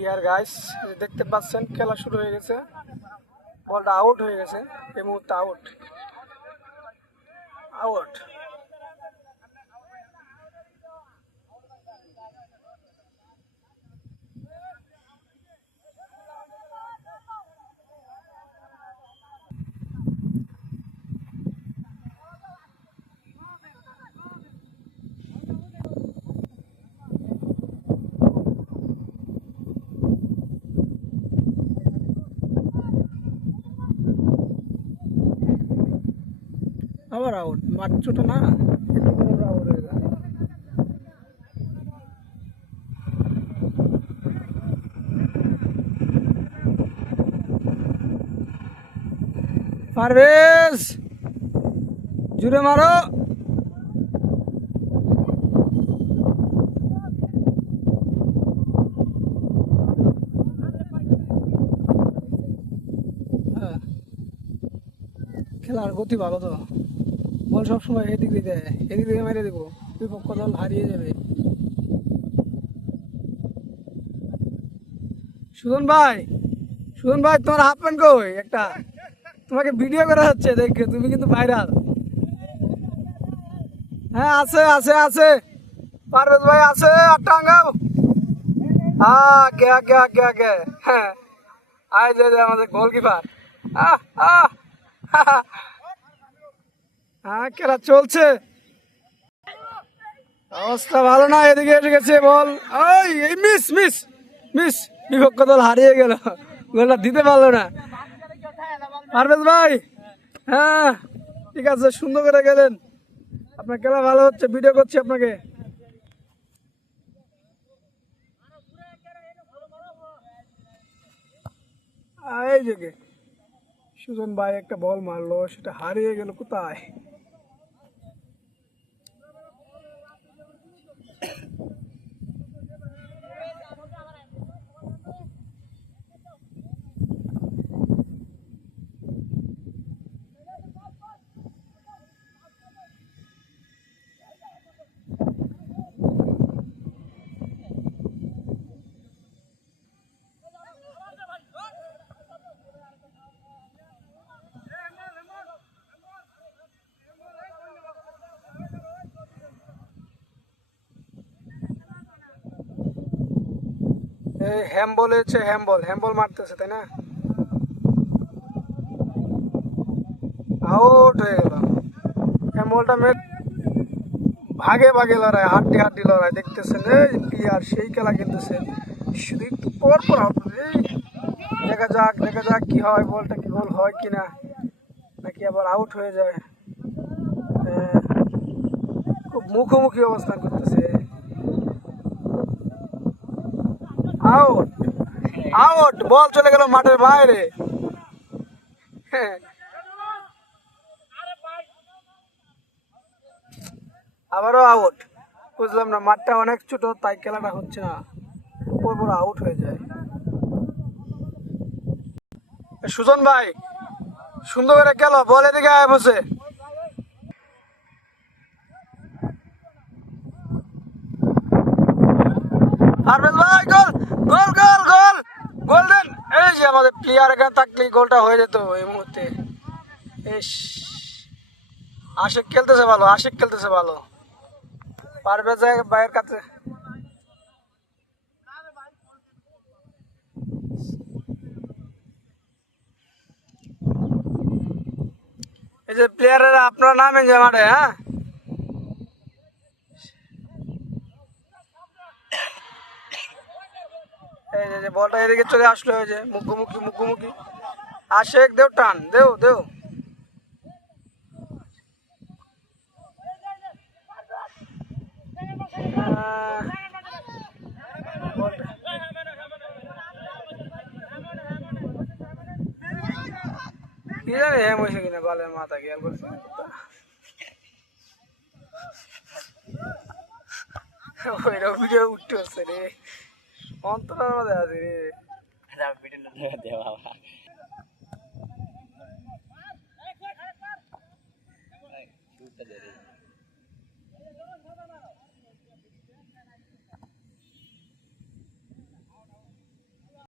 Deer guys, দেখতে পাচ্ছেন খেলা শুরু হয়ে গেছে। বলটা আউট হয়ে গেছে, এই মুহূর্তে আউট আউট। আবার আউট, মাঠ ছোট না, আউট হয়ে যায়। পারভেজ জুড়ে মারো। খেলার গতি ভালো তো, বল সবসময় এদিক দিয়ে দেয়, এদিক দিয়ে মেরে দেবো, বিপক্ষ দল হারিয়ে যাবে। সুজন ভাই, সুজন ভাই, তোমার হাফ প্যান্ট কই? একটা তোমাকে ভিডিও করা হচ্ছে, দেখে তুমি কিন্তু ভাইরাল। হ্যাঁ আছে আছে আছে, পারভেজ ভাই আছে, আটটা আঙ্গাও। হ্যাঁ কে কে কে কে, হ্যাঁ আয় যে আমাদের গোলকিপার। হ্যাঁ খেলা চলছে, অবস্থা ভালো না। এদিকে এসে গেছে বল, এই মিস মিস মিস, বিপক্ষ দল হারিয়ে গেল, গোলটা দিতে পারলো না পারভেজ ভাই। হ্যাঁ ঠিক আছে, সুন্দর করে গেলেন, আপনার খেলা ভালো হচ্ছে, ভিডিও করছি আপনাকে। এই যে সুজন ভাই একটা বল মারলো, সেটা হারিয়ে গেল কোথায়। এই হ্যাম্বল হচ্ছে, হ্যাম্বল হ্যাম্বল মারতেছে, তাই না? আউট হয়ে গেল। হ্যাম্বলটা ভাগে ভাগে লড়াই, হাড্ডি হাড্ডি লড়াই, দেখতেছেন এই প্লেয়ার সেই খেলা খেলতেছে, শুধু একটু পর পর আউট। দেখা যাক দেখা যাক কি হয়, বলটা কি গোল হয় কিনা, নাকি আবার আউট হয়ে যায়। খুব মুখোমুখি অবস্থান করতেছে। আউট আউট, বল চলে গেল মাঠের বাইরে। আবারও আউট, বুঝলাম না, মাঠটা অনেক ছোট তাই খেলাটা হচ্ছে না, পর আউট হয়ে যায়। সুজন ভাই সুন্দর করে গেল, বল এদিকে আয় বসে। পারভেজ ভাই গোল গোল গোল গোল গোল দেন। এই যে আমাদের প্লেয়ার এখানে থাকলে গোলটা হয়ে যেত এই মুহূর্তে। আশিক খেলতেছে ভালো, আশিক খেলতেছে ভালো। পারভেজ ভাইয়ের কাছে এই যে প্লেয়ারেরা আপনার নামে যে মাঠে। হ্যাঁ এই যে বলটা এদিকে চলে আসলো, এই যে মুখোমুখি মুখোমুখি। আশেক দেও, টান দেও দেও। কি জানি হ্যাম হয়েছে কিনা, বালের মাথা খেয়াল করছে ওইটা ভিডিও উঠতে হচ্ছে রে, অন্তরের মধ্যে আছে রে।